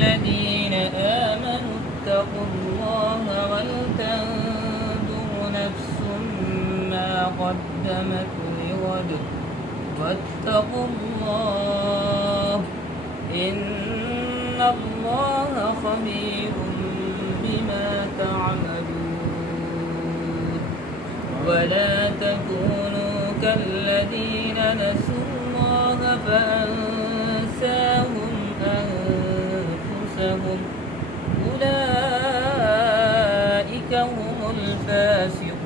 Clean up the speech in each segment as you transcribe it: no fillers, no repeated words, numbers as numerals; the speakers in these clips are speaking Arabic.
الذين آمنوا اتقوا الله ولتنظر نفس ما قدمت لغد واتقوا الله إن الله خبير بما تعملون ولا تكونوا كالذين نسوا الله فأنساهم أنفسهم أولئك هم الفاسقون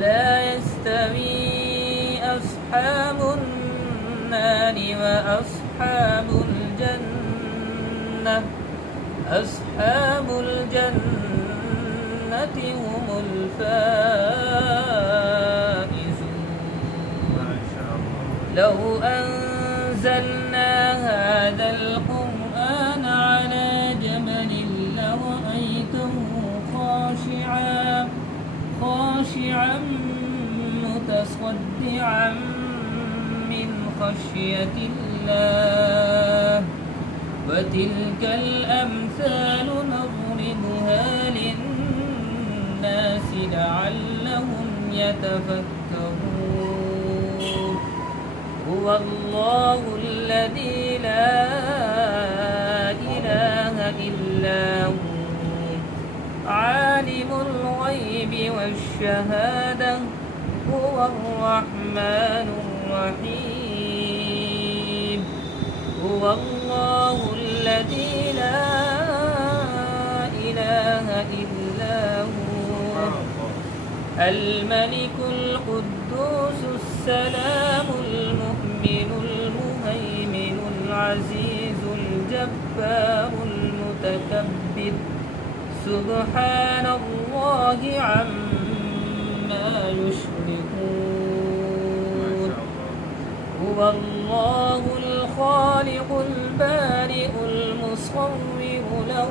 لا يستوي أصحاب النار وأصحاب الجنة أصحاب الجنة هم الفائزون لو أنزلنا هذا القرآن على جبل لرأيته خاشعا متصدعا من خشية الله وتلك الأمثال نضربها للناس لعلهم يتفكرون هو الله الذي لا إله إلا هو عالم الغيب والشهادة هو الرحمن الرحيم هو الله الذي لا إله إلا هو الملك القدوس السلام المؤمن المهيمن العزيز الجبار المتكبر سبحان الله عما يشركون هو الله الخالق البارئ المصور له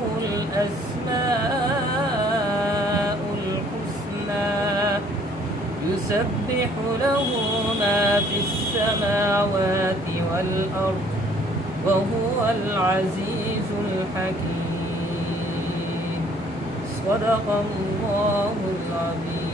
الأسماء الحسنى يسبح له ما في السماوات والأرض وهو العزيز الحكيم صدق الله العظيم.